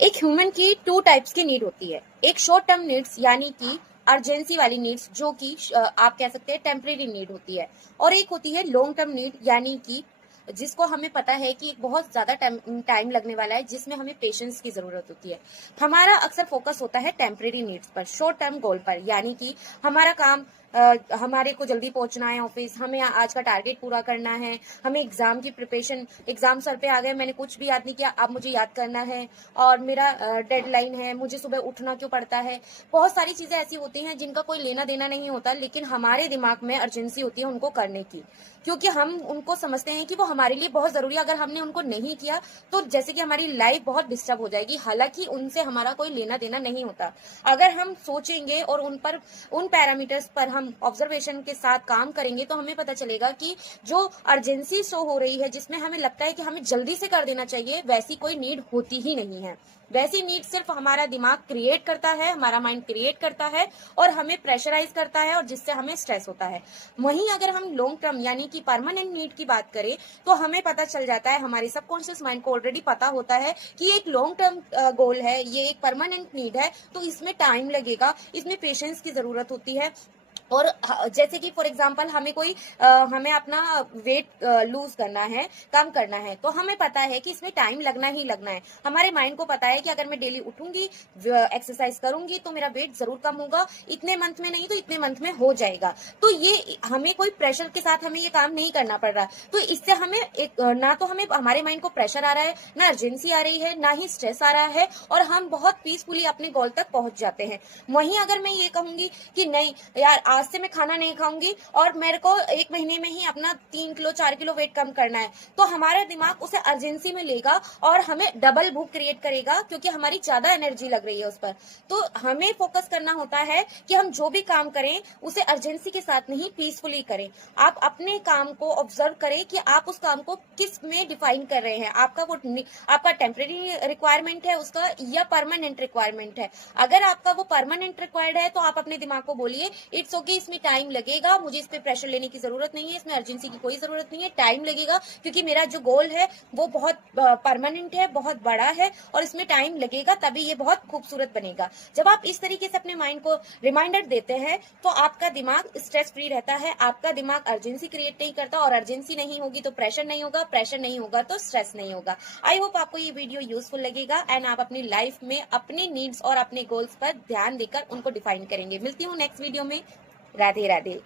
एक ह्यूमन की two types की नीड होती है। एक शॉर्ट टर्म नीड्स यानी कि अर्जेंसी वाली नीड्स जो कि आप कह सकते हैं टेम्परेरी नीड होती है, और एक होती है लॉन्ग टर्म नीड यानी कि जिसको हमें पता है कि एक बहुत ज्यादा टाइम लगने वाला है, जिसमें हमें पेशेंस की जरूरत होती है। हमारा अक्सर फोकस होता है टेम्परेरी नीड्स पर, शॉर्ट टर्म गोल पर, यानी कि हमारा काम हमारे को जल्दी पहुंचना है ऑफिस, हमें आज का टारगेट पूरा करना है, हमें एग्जाम की प्रिपरेशन, एग्जाम सर पे आ गए, मैंने कुछ भी याद नहीं किया, अब मुझे याद करना है और मेरा डेडलाइन है, मुझे सुबह उठना क्यों पड़ता है। बहुत सारी चीजें ऐसी होती हैं जिनका कोई लेना देना नहीं होता, लेकिन हमारे दिमाग में अर्जेंसी होती है उनको करने की, क्योंकि हम उनको समझते हैं कि वो हमारे लिए बहुत जरूरी है। अगर हमने उनको नहीं किया तो जैसे कि हमारी लाइफ बहुत डिस्टर्ब हो जाएगी, हालांकि उनसे हमारा कोई लेना देना नहीं होता। अगर हम सोचेंगे और उन पैरामीटर्स पर हम ऑब्जर्वेशन के साथ काम करेंगे तो हमें पता चलेगा कि जो अर्जेंसी शो हो रही है, जिसमें हमें लगता है कि हमें जल्दी से कर देना चाहिए, वैसी कोई नीड होती ही नहीं है। वैसी नीड सिर्फ हमारा दिमाग क्रिएट करता है, हमारा माइंड क्रिएट करता है और हमें प्रेशराइज करता है, और जिससे हमें स्ट्रेस होता है। वहीं अगर हम लॉन्ग टर्म यानी कि परमानेंट नीड की बात करें तो हमें पता चल जाता है, हमारे सबकॉन्शियस माइंड को ऑलरेडी पता होता है कि एक लॉन्ग टर्म गोल है, ये एक परमानेंट नीड है, तो इसमें टाइम लगेगा, इसमें पेशेंस की जरूरत होती है। और जैसे कि फॉर एग्जांपल हमें अपना वेट लूज करना है, कम करना है, तो हमें पता है कि इसमें टाइम लगना ही लगना है। हमारे माइंड को पता है कि अगर मैं डेली उठूंगी, एक्सरसाइज करूंगी, तो मेरा वेट जरूर कम होगा, इतने मंथ में नहीं तो इतने मंथ में हो जाएगा। तो ये हमें कोई प्रेशर के साथ हमें ये काम नहीं करना पड़ रहा। तो इससे हमें ना तो हमें हमारे माइंड को प्रेशर आ रहा है, ना अर्जेंसी आ रही है, ना ही स्ट्रेस आ रहा है, और हम बहुत पीसफुली अपने गोल तक पहुंच जाते हैं। वहीं अगर मैं ये कहूंगी कि नहीं यार, आज से मैं खाना नहीं खाऊंगी और मेरे को एक महीने में ही अपना 3 किलो 4 किलो वेट कम करना है, तो हमारा दिमाग उसे अर्जेंसी में लेगा और हमें डबल भूख क्रिएट करेगा, क्योंकि हमारी ज्यादा एनर्जी लग रही है उस पर। तो हमें फोकस करना होता है कि हम जो भी काम करें उसे अर्जेंसी के साथ नहीं, पीसफुली करें। आप अपने काम को ऑब्जर्व करें कि आप उस काम को किस में डिफाइन कर रहे हैं, आपका टेम्परेरी रिक्वायरमेंट है उसका या परमानेंट रिक्वायरमेंट है। अगर आपका वो परमानेंट रिक्वायर्ड है तो आप अपने दिमाग को बोलिए इट्स ओके, इसमें टाइम लगेगा, मुझे इस पे प्रेशर लेने की जरूरत नहीं है, इसमें अर्जेंसी की कोई जरूरत नहीं है, टाइम लगेगा, क्योंकि मेरा जो गोल है वो बहुत परमानेंट है, बहुत बड़ा है, और इसमें टाइम लगेगा, तभी ये बहुत खूबसूरत बनेगा। जब आप इस तरीके से अपने माइंड को रिमाइंडर देते हैं तो आपका दिमाग स्ट्रेस फ्री रहता है, आपका दिमाग अर्जेंसी क्रिएट नहीं करता, और अर्जेंसी नहीं होगी तो प्रेशर नहीं होगा, प्रेशर नहीं होगा तो स्ट्रेस नहीं होगा। आई होप आपको ये वीडियो यूजफुल लगेगा एंड आप अपनी लाइफ में अपने नीड्स और अपने गोल्स पर ध्यान देकर उनको डिफाइन करेंगे। मिलती हूँ नेक्स्ट वीडियो में। राधे राधे।